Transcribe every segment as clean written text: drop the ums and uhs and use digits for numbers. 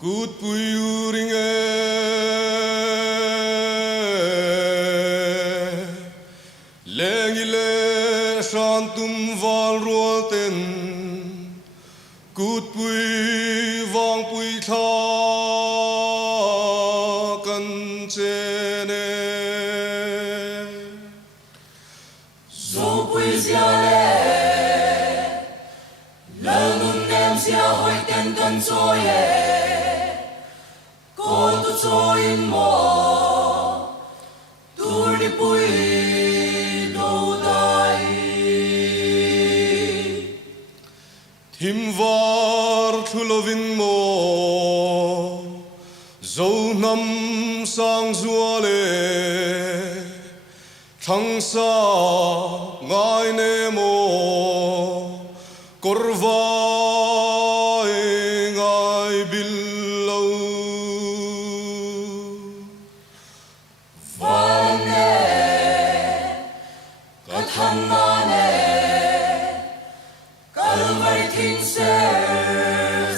Cút bụi uring Lengi le santum val ruoten Cút bụi vong bụi tha cần chene Dù bụi già lệ Lỡ nun em già hỏi tên cần rồi Cô tu cho in mò Tu đi bụi đâu đây Thim var thulovin mo Dâu năm sang rùa lệ Thăng xa ngài nê mô Cor vai ngài bil lâu Vâng Có thăng Calvary thinh sẽ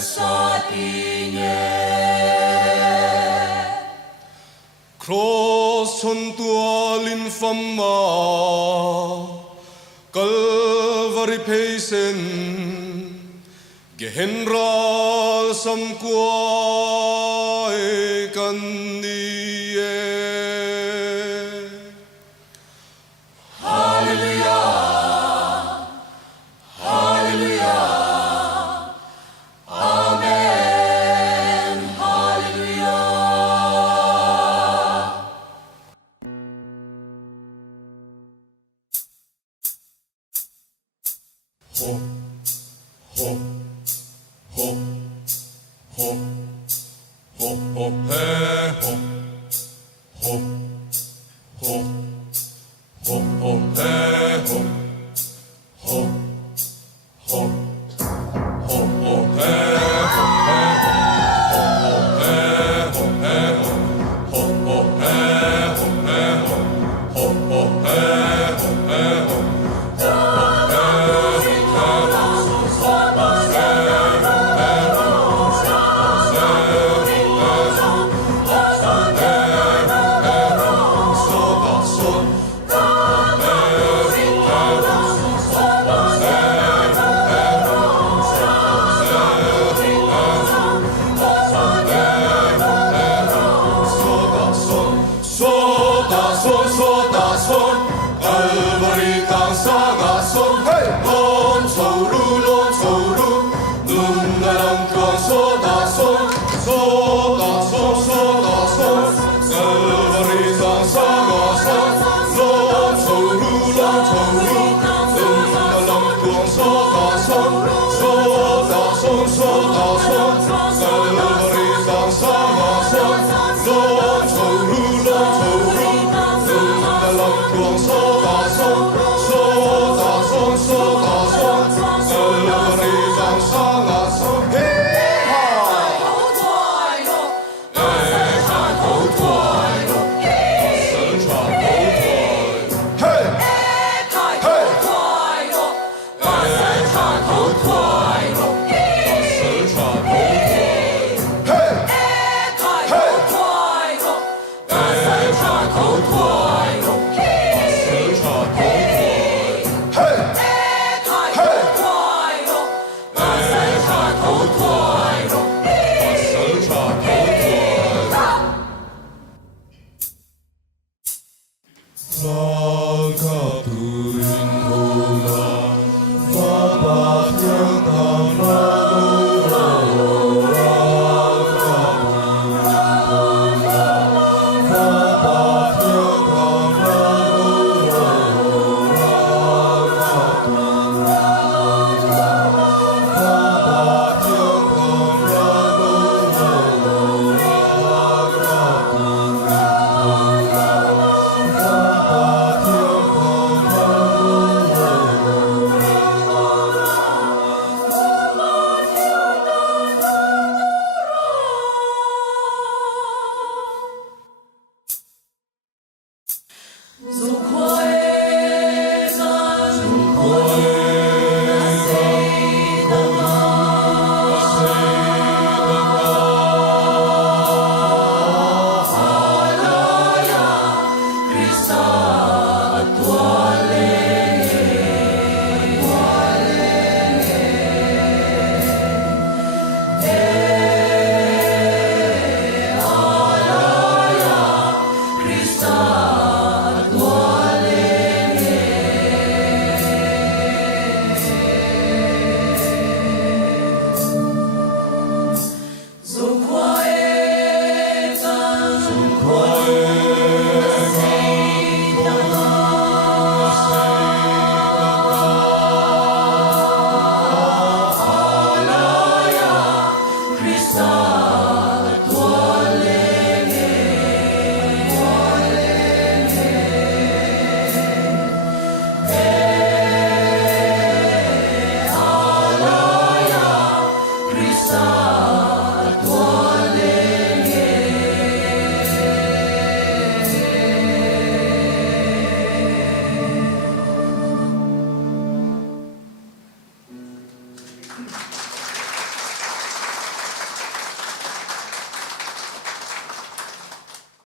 xa đi nhé Cross on tua lin famma Calvary peisen Gehenra sam qua e kan nie Hallelujah Hallelujah Amen Hallelujah Ho ho ho ho ho ho he ho